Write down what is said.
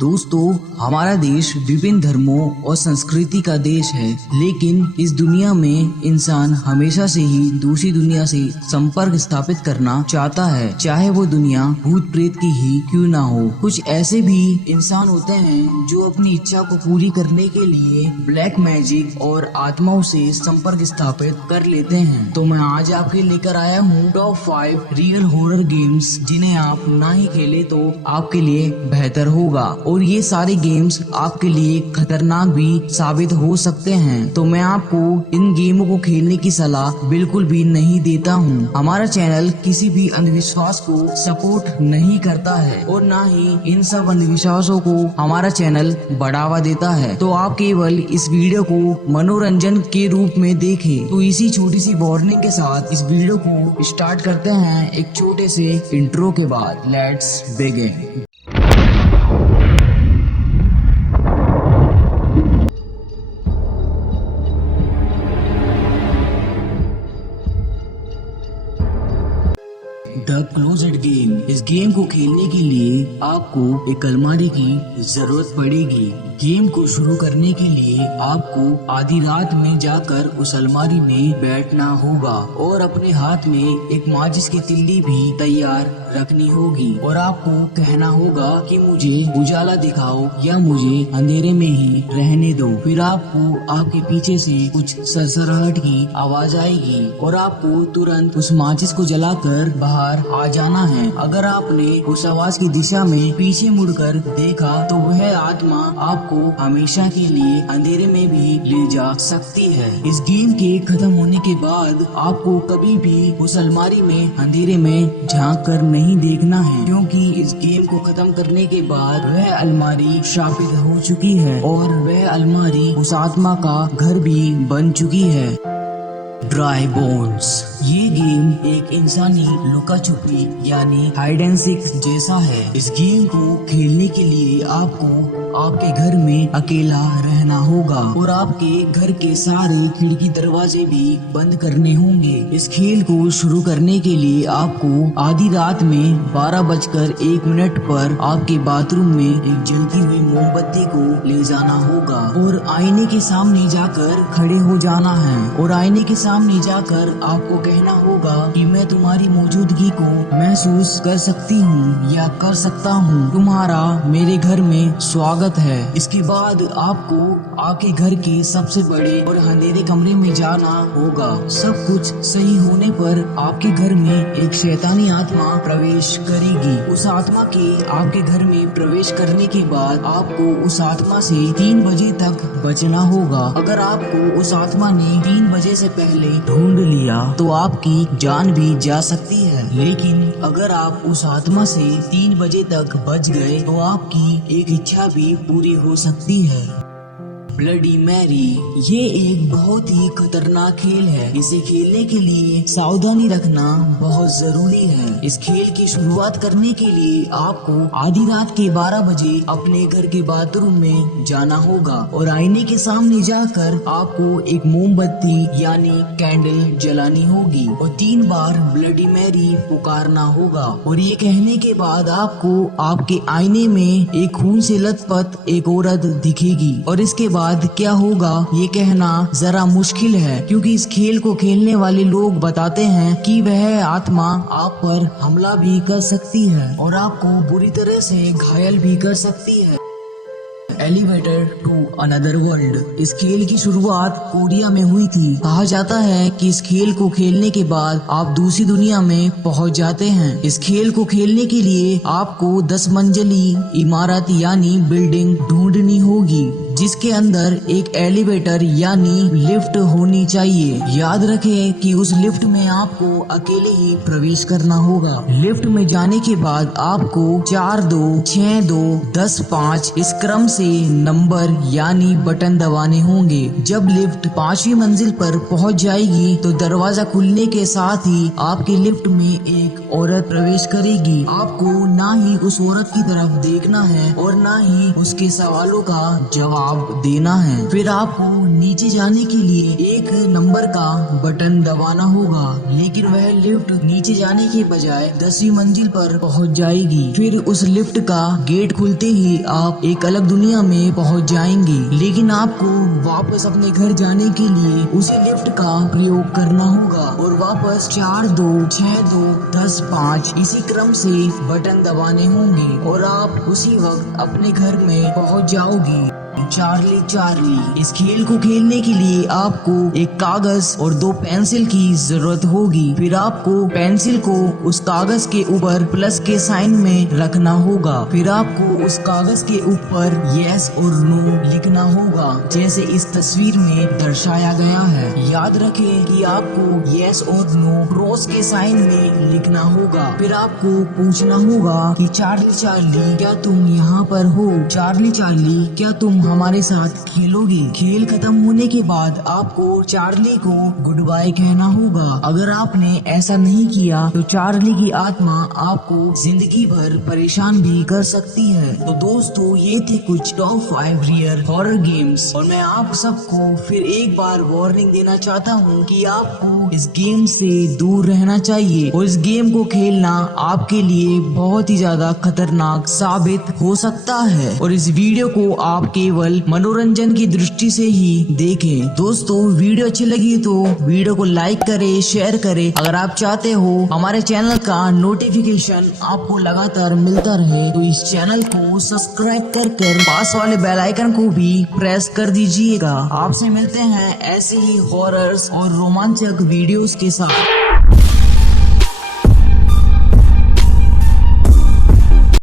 दोस्तों, हमारा देश विभिन्न धर्मों और संस्कृति का देश है, लेकिन इस दुनिया में इंसान हमेशा से ही दूसरी दुनिया से संपर्क स्थापित करना चाहता है, चाहे वो दुनिया भूत प्रेत की ही क्यों ना हो। कुछ ऐसे भी इंसान होते हैं जो अपनी इच्छा को पूरी करने के लिए ब्लैक मैजिक और आत्माओं से संपर्क स्थापित कर लेते हैं। तो मैं आज आपके लेकर आया हूँ टॉप 5 रियल हॉरर गेम्स, जिन्हें आप ना ही खेले तो आपके लिए बेहतर होगा। और ये सारे गेम्स आपके लिए खतरनाक भी साबित हो सकते हैं। तो मैं आपको इन गेमों को खेलने की सलाह बिल्कुल भी नहीं देता हूँ। हमारा चैनल किसी भी अंधविश्वास को सपोर्ट नहीं करता है और ना ही इन सब अंधविश्वासों को हमारा चैनल बढ़ावा देता है। तो आप केवल इस वीडियो को मनोरंजन के रूप में देखें। तो इसी छोटी सी वार्निंग के साथ इस वीडियो को स्टार्ट करते हैं एक छोटे से इंट्रो के बाद। Let's begin. The closed game. इस गेम को खेलने के लिए आपको एक अलमारी की जरूरत पड़ेगी। गेम को शुरू करने के लिए आपको आधी रात में जाकर उस अलमारी में बैठना होगा और अपने हाथ में एक माचिस की तिल्ली भी तैयार रखनी होगी और आपको कहना होगा कि मुझे उजाला दिखाओ या मुझे अंधेरे में ही रहने दो। फिर आपको आपके पीछे से कुछ सरसराहट की आवाज आएगी और आपको तुरंत उस माचिस को जलाकर बाहर आ जाना है। अगर आपने उस आवाज की दिशा में पीछे मुड़कर देखा तो वह आत्मा आपको हमेशा के लिए अंधेरे में भी ले जा सकती है। इस गेम के खत्म होने के बाद आपको कभी भी उस अलमारी में अंधेरे में झांक कर नहीं देखना है, क्योंकि इस गेम को खत्म करने के बाद वह अलमारी शापित हो चुकी है और वह अलमारी उस आत्मा का घर भी बन चुकी है। Dry bones. ये गेम एक इंसानी लुका छुपी यानी हाइड एंड सीक जैसा है। इस गेम को खेलने के लिए आपको आपके घर में अकेला रहना होगा और आपके घर के सारे खिड़की दरवाजे भी बंद करने होंगे। इस खेल को शुरू करने के लिए आपको आधी रात में 12:01 पर आपके बाथरूम में एक जलती हुई मोमबत्ती को ले जाना होगा और आईने के सामने जाकर खड़े हो जाना है और आईने के सामने जाकर आपको कहना होगा कि मैं तुम्हारी मौजूदगी को महसूस कर सकती हूँ या कर सकता हूँ, तुम्हारा मेरे घर में स्वागत है। इसके बाद आपको आपके घर के सबसे बड़े और अंधेरे कमरे में जाना होगा। सब कुछ सही होने पर आपके घर में एक शैतानी आत्मा प्रवेश करेगी। उस आत्मा के आपके घर में प्रवेश करने के बाद आपको उस आत्मा से 3 बजे तक बचना होगा। अगर आपको उस आत्मा ने 3 बजे से पहले ढूंढ लिया तो आपकी जान भी जा सकती है, लेकिन अगर आप उस आत्मा से 3 बजे तक बच गए तो आपकी एक इच्छा भी पूरी हो सकती है। Bloody Mary. ये एक बहुत ही खतरनाक खेल है। इसे खेलने के लिए सावधानी रखना बहुत जरूरी है। इस खेल की शुरुआत करने के लिए आपको आधी रात के 12 बजे अपने घर के बाथरूम में जाना होगा और आईने के सामने जाकर आपको एक मोमबत्ती यानी कैंडल जलानी होगी और 3 बार ब्लडी मैरी पुकारना होगा और ये कहने के बाद आपको आपके आईने में एक खून से लथपथ एक औरत दिखेगी और इसके बाद क्या होगा ये कहना जरा मुश्किल है, क्योंकि इस खेल को खेलने वाले लोग बताते हैं कि वह आत्मा आप पर हमला भी कर सकती है और आपको बुरी तरह से घायल भी कर सकती है। Elevator to another world. इस खेल की शुरुआत कोरिया में हुई थी। कहा जाता है कि इस खेल को खेलने के बाद आप दूसरी दुनिया में पहुंच जाते हैं। इस खेल को खेलने के लिए आपको 10 मंजिली इमारत यानी बिल्डिंग ढूंढनी होगी, जिसके अंदर एक एलिवेटर यानी लिफ्ट होनी चाहिए। याद रखें कि उस लिफ्ट में आपको अकेले ही प्रवेश करना होगा। लिफ्ट में जाने के बाद आपको 4 2 6 2 10 5 इस क्रम से नंबर यानी बटन दबाने होंगे। जब लिफ्ट 5वीं मंजिल पर पहुंच जाएगी तो दरवाजा खुलने के साथ ही आपके लिफ्ट में एक औरत प्रवेश करेगी। आपको ना ही उस औरत की तरफ देखना है और ना ही उसके सवालों का जवाब देना है। फिर आपको नीचे जाने के लिए एक नंबर का बटन दबाना होगा, लेकिन वह लिफ्ट नीचे जाने के बजाय 10वीं मंजिल पर पहुंच जाएगी। फिर उस लिफ्ट का गेट खुलते ही आप एक अलग दुनिया में पहुंच जाएंगे, लेकिन आपको वापस अपने घर जाने के लिए उसी लिफ्ट का प्रयोग करना होगा और वापस 4 2 6 2 10 5 इसी क्रम से बटन दबाने होंगे और आप उसी वक्त अपने घर में पहुंच जाओगी। Charlie Charlie. इस खेल को खेलने के लिए आपको एक कागज और 2 पेंसिल की जरूरत होगी। फिर आपको पेंसिल को उस कागज के ऊपर प्लस के साइन में रखना होगा। फिर आपको उस कागज के ऊपर यस और नो लिखना होगा, जैसे इस तस्वीर में दर्शाया गया है। याद रखें कि आपको यस और नो क्रॉस के साइन में लिखना होगा। फिर आपको पूछना होगा कि चार्ली चार्ली क्या तुम यहाँ पर हो? चार्ली चार्ली क्या तुम हमारे साथ खेलोगी? खेल खत्म होने के बाद आपको चार्ली को गुड बाय कहना होगा। अगर आपने ऐसा नहीं किया तो चार्ली की आत्मा आपको जिंदगी भर परेशान भी कर सकती है। तो दोस्तों, ये थे कुछ टॉप 5 रियल हॉरर गेम्स और मैं आप सबको फिर एक बार वार्निंग देना चाहता हूँ कि आपको इस गेम से दूर रहना चाहिए और इस गेम को खेलना आपके लिए बहुत ही ज्यादा खतरनाक साबित हो सकता है। और इस वीडियो को आप केवल मनोरंजन की दृष्टि से ही देखें। दोस्तों, वीडियो अच्छी लगी तो वीडियो को लाइक करें, शेयर करें। अगर आप चाहते हो हमारे चैनल का नोटिफिकेशन आपको लगातार मिलता रहे तो इस चैनल को सब्सक्राइब कर पास वाले बेल आइकन को भी प्रेस कर दीजिएगा। आपसे मिलते हैं ऐसे ही हॉरर्स और रोमांचक वीडियोस के साथ।